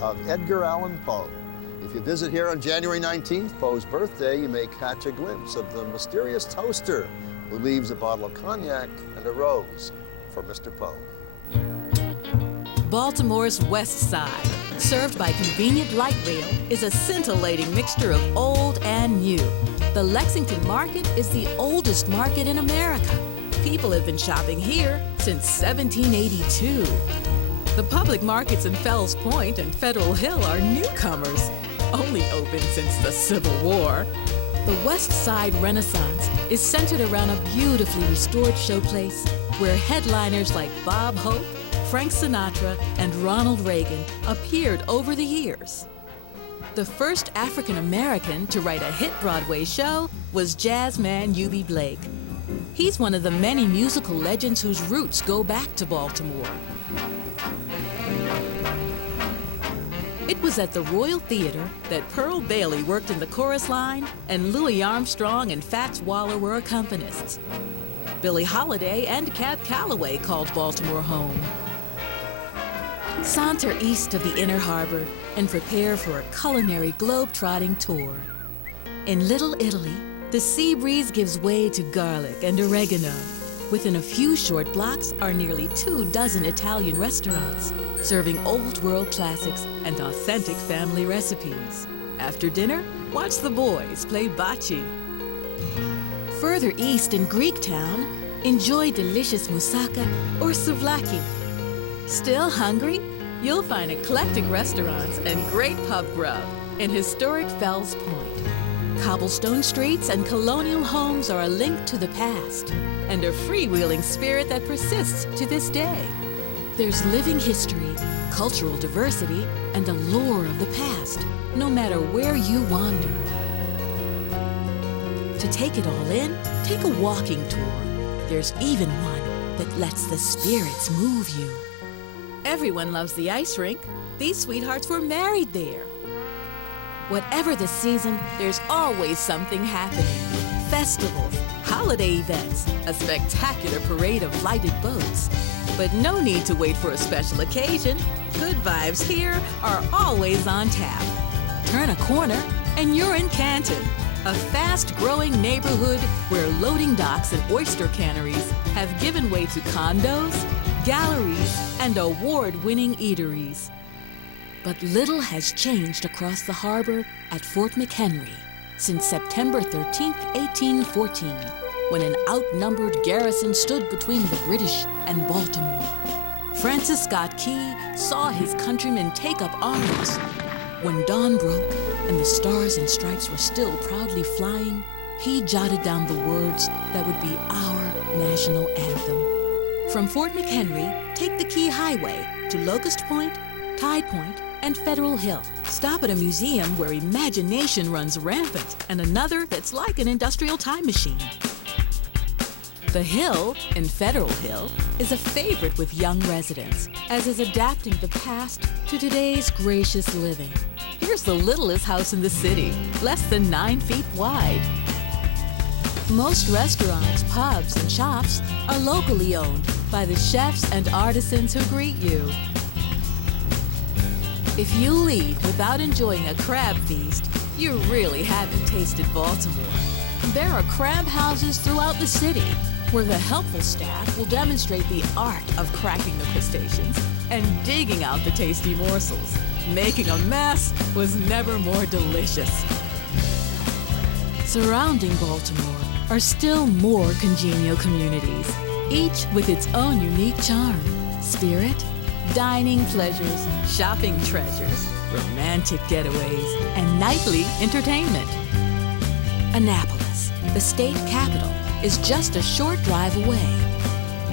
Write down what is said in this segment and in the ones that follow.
of Edgar Allan Poe. If you visit here on January 19th, Poe's birthday, you may catch a glimpse of the mysterious toaster who leaves a bottle of cognac and a rose for Mr. Poe. Baltimore's West Side, served by convenient light rail, is a scintillating mixture of old and new. The Lexington Market is the oldest market in America. People have been shopping here since 1782. The public markets in Fells Point and Federal Hill are newcomers, only open since the Civil War. The West Side Renaissance is centered around a beautifully restored showplace where headliners like Bob Hope, Frank Sinatra, and Ronald Reagan appeared over the years. The first African American to write a hit Broadway show was jazzman Eubie Blake. He's one of the many musical legends whose roots go back to Baltimore. It was at the Royal Theater that Pearl Bailey worked in the chorus line and Louis Armstrong and Fats Waller were accompanists. Billie Holiday and Cab Calloway called Baltimore home. Saunter east of the Inner Harbor and prepare for a culinary globe-trotting tour. In Little Italy, the sea breeze gives way to garlic and oregano. Within a few short blocks are nearly 24 Italian restaurants, serving old world classics and authentic family recipes. After dinner, watch the boys play bocce. Further east in Greektown, enjoy delicious moussaka or souvlaki. Still hungry? You'll find eclectic restaurants and great pub grub in historic Fells Point. Cobblestone streets and colonial homes are a link to the past and a freewheeling spirit that persists to this day. There's living history, cultural diversity, and a lore of the past, no matter where you wander. To take it all in, take a walking tour. There's even one that lets the spirits move you. Everyone loves the ice rink. These sweethearts were married there. Whatever the season, there's always something happening. Festivals, holiday events, a spectacular parade of lighted boats. But no need to wait for a special occasion. Good vibes here are always on tap. Turn a corner and you're in Canton, a fast-growing neighborhood where loading docks and oyster canneries have given way to condos, galleries, and award-winning eateries. But little has changed across the harbor at Fort McHenry since September 13, 1814, when an outnumbered garrison stood between the British and Baltimore. Francis Scott Key saw his countrymen take up arms. When dawn broke and the stars and stripes were still proudly flying, he jotted down the words that would be our national anthem. From Fort McHenry, take the Key Highway to Locust Point, Tide Point, and Federal Hill. Stop at a museum where imagination runs rampant and another that's like an industrial time machine. The Hill in Federal Hill is a favorite with young residents, as is adapting the past to today's gracious living. Here's the littlest house in the city, less than 9 feet wide. Most restaurants, pubs, and shops are locally owned by the chefs and artisans who greet you. If you leave without enjoying a crab feast, you really haven't tasted Baltimore. There are crab houses throughout the city where the helpful staff will demonstrate the art of cracking the crustaceans and digging out the tasty morsels. Making a mess was never more delicious. Surrounding Baltimore are still more congenial communities, each with its own unique charm, spirit, dining pleasures, shopping treasures, romantic getaways, and nightly entertainment. Annapolis, the state capital, is just a short drive away.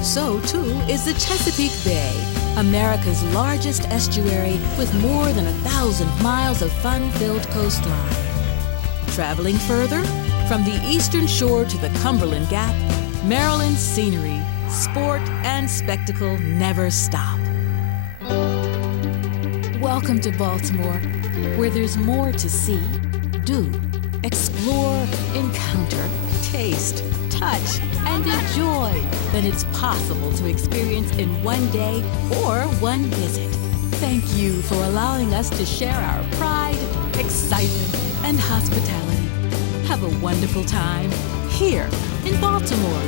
So too is the Chesapeake Bay, America's largest estuary with more than 1,000 miles of fun-filled coastline. Traveling further, from the eastern shore to the Cumberland Gap, Maryland's scenery, sport, and spectacle never stop. Welcome to Baltimore, where there's more to see, do, explore, encounter, taste, touch, and enjoy than it's possible to experience in one day or one visit. thank you for allowing us to share our pride, excitement, and hospitality. Have a wonderful time here in Baltimore.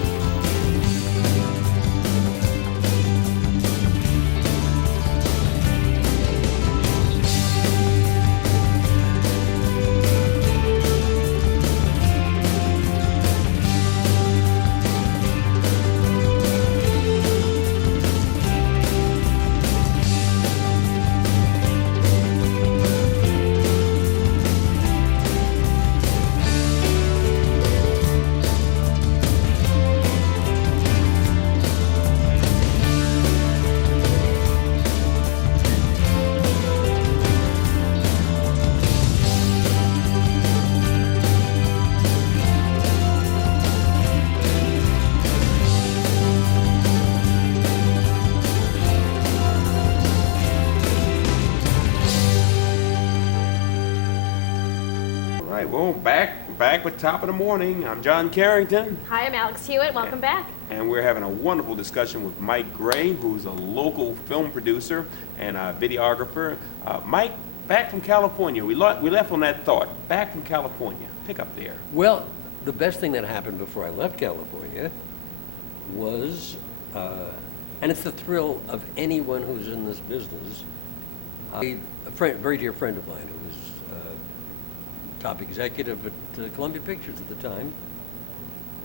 All right, well, back with Top of the Morning. I'm John Carrington, Hi, I'm Alex Hewitt. Welcome back. and we're having a wonderful discussion with Mike Gray, who's a local film producer and a videographer. Mike, back from California. We left on that thought. Back from California. Pick up there. Well, the best thing that happened before I left California was, and it's the thrill of anyone who's in this business, a very dear friend of mine who was top executive at Columbia Pictures at the time,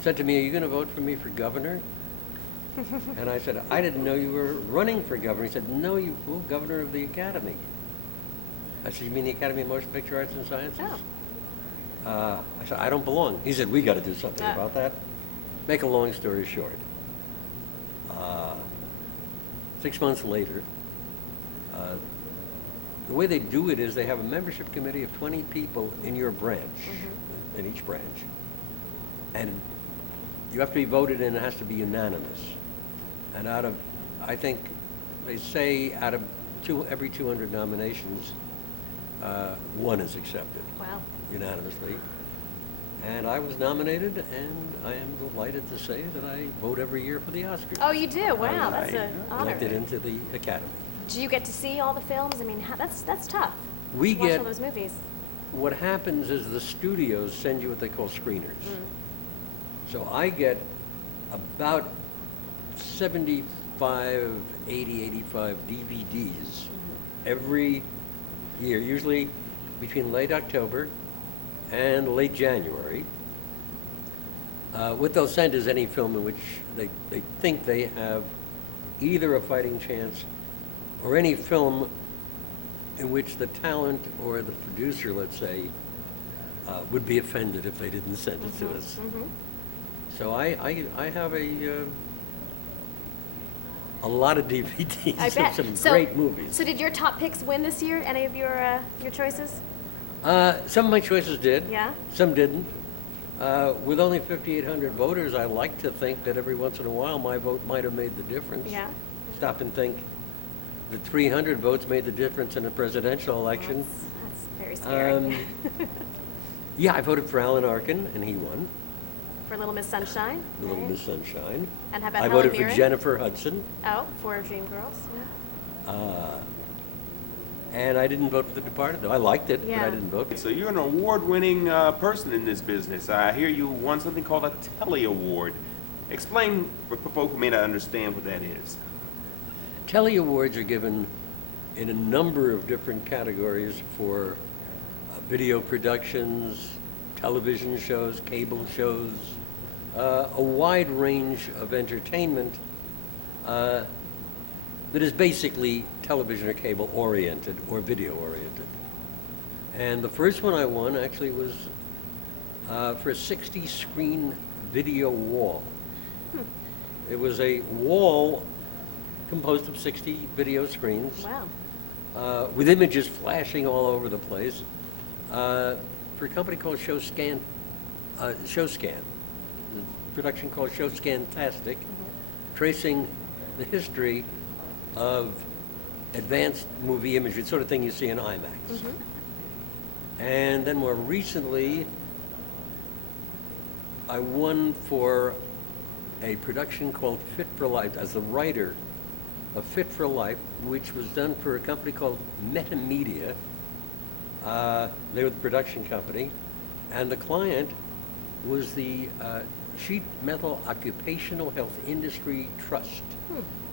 said to me, "Are you going to vote for me for governor?" And I said, "I didn't know you were running for governor." He said, "No, you fool, governor of the Academy." I said, "You mean the Academy of Motion Picture Arts and Sciences?" Oh. I said, "I don't belong." He said, "We got to do something Ah. about that." Make a long story short, 6 months later, the way they do it is they have a membership committee of 20 people in your branch, in each branch, and you have to be voted in. It has to be unanimous. And out of, I think, they say out of every 200 nominations, one is accepted Wow. unanimously. And I was nominated, and I am delighted to say that I vote every year for the Oscars. Oh, you do? Wow, that's right. an honor. Elected into the Academy. Do you get to see all the films? I mean, that's tough. We Watch get, all those movies. what happens is the studios send you what they call screeners. So I get about 75, 80, 85 DVDs every year, usually between late October and late January. What they'll send is any film in which they think they have either a fighting chance or any film in which the talent or the producer, let's say, would be offended if they didn't send it to us. So I have a lot of DVDs I bet. of some great movies. So did your top picks win this year? Any of your choices? Some of my choices did. Yeah? Some didn't. With only 5,800 voters, I like to think that every once in a while my vote might have made the difference. Yeah. Stop and think. The 300 votes made the difference in a presidential election. That's very scary. Yeah, I voted for Alan Arkin, and he won. For Little Miss Sunshine. Little right. Miss Sunshine. And how about I Helen voted for Mirren? Jennifer Hudson, Oh, for Dreamgirls. Yeah. and I didn't vote for The Departed, though I liked it, but Yeah. I didn't vote. So you're an award-winning person in this business. I hear you won something called a Telly Award. Explain for folk who may not understand what that is. Telly Awards are given in a number of different categories for video productions, television shows, cable shows, a wide range of entertainment that is basically television or cable oriented or video oriented. And the first one I won actually was for a 60 screen video wall. It was a wall composed of 60 video screens Wow. with images flashing all over the place for a company called ShowScan, the production called ShowScantastic, tracing the history of advanced movie imagery, the sort of thing you see in IMAX. And then more recently, I won for a production called Fit for Life as the writer of Fit for Life, which was done for a company called Metamedia. They were the production company, and the client was the Sheet Metal Occupational Health Industry Trust,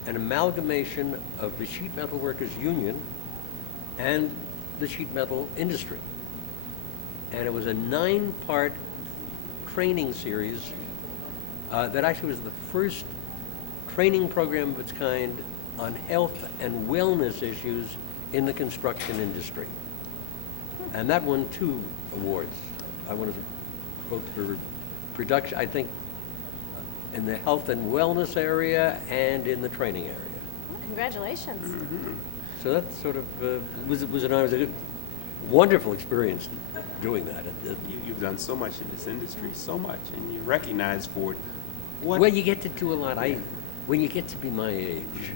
an amalgamation of the Sheet Metal Workers Union and the sheet metal industry. And it was a 9-part training series that actually was the first training program of its kind on health and wellness issues in the construction industry. And that won 2 awards. I won both for production, I think, in the health and wellness area and in the training area. Oh, congratulations. Mm-hmm. So that sort of was a good, wonderful experience doing that. You've done so much in this industry, so much, and you're recognized for it. What? Well, you get to do a lot. When you get to be my age,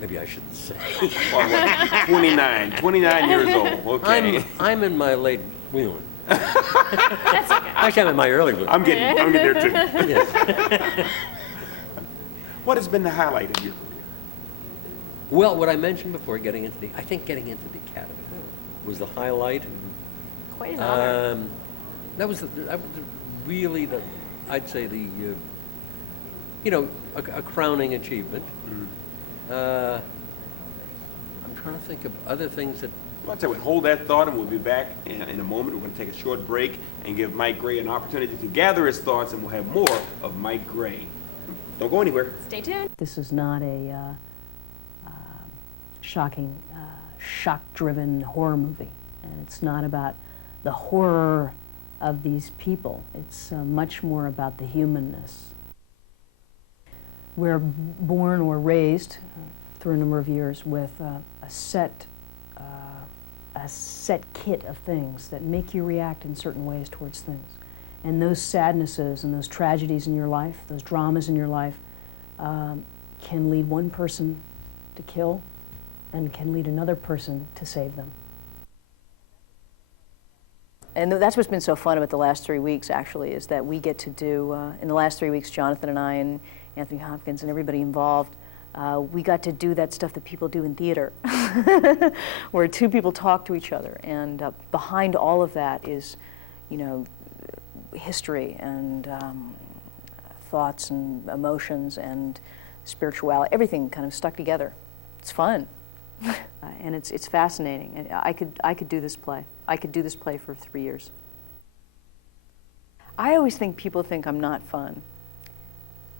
maybe I shouldn't say. Well, 29 years old. Okay. I'm in my late bloom. That's okay. Actually, I'm in my early bloom. I'm getting there too. Yes. What has been the highlight of your career? Well, what I mentioned before, getting into the academy was the highlight. Quite an honor. That was really I'd say a crowning achievement. I'm trying to think of other things that. Well, I'll tell you what, hold that thought and we'll be back in a moment. We're going to take a short break and give Mike Gray an opportunity to gather his thoughts, and we'll have more of Mike Gray. Don't go anywhere. Stay tuned. This is not a shocking, shock-driven horror movie. And it's not about the horror of these people. It's much more about the humanness. We're born or raised through a number of years with a set kit of things that make you react in certain ways towards things. And those sadnesses and those tragedies in your life, those dramas in your life, can lead one person to kill and can lead another person to save them. And that's what's been so fun about the last 3 weeks, actually, is that we get to do, in the last 3 weeks, Jonathan and I and Anthony Hopkins and everybody involved, we got to do that stuff that people do in theater, where 2 people talk to each other. And behind all of that is, history and thoughts and emotions and spirituality, everything kind of stuck together. It's fun. And it's fascinating. And I could do this play. I could do this play for 3 years. I always think people think I'm not fun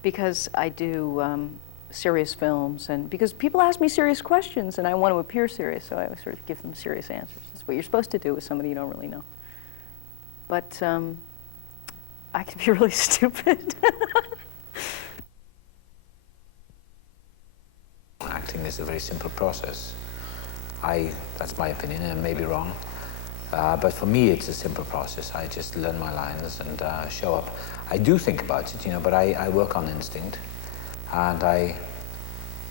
because I do serious films, and because people ask me serious questions and I want to appear serious, so I always sort of give them serious answers. That's what you're supposed to do with somebody you don't really know. But I can be really stupid. Acting is a very simple process. That's my opinion, and I may be wrong. But for me, it's a simple process. I just learn my lines and show up. I do think about it, but I work on instinct, and I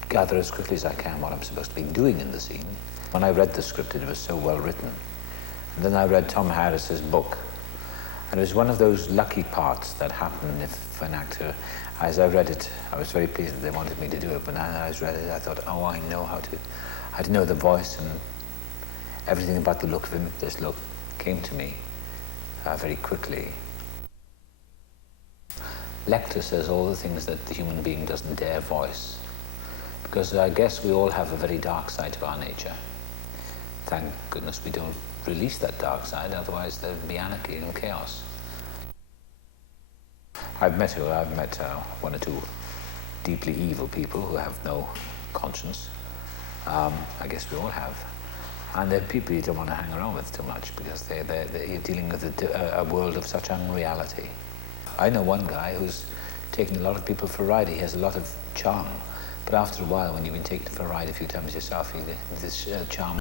gather as quickly as I can what I'm supposed to be doing in the scene. When I read the script, it was so well written. And then I read Tom Harris's book, and it was one of those lucky parts that happen if an actor, as I read it, I was very pleased that they wanted me to do it, but as I read it, I thought, oh, I know how to know the voice, and everything about the look of him. This look came to me very quickly. Lecter says all the things that the human being doesn't dare voice, because I guess we all have a very dark side to our nature. Thank goodness we don't release that dark side, otherwise there'd be anarchy and chaos. I've met 1 or 2 deeply evil people who have no conscience. I guess we all have. And they're people you don't want to hang around with too much, because you're dealing with a world of such unreality. I know one guy who's taken a lot of people for a ride. He has a lot of charm. But after a while, when you've been taken for a ride a few times yourself, this charm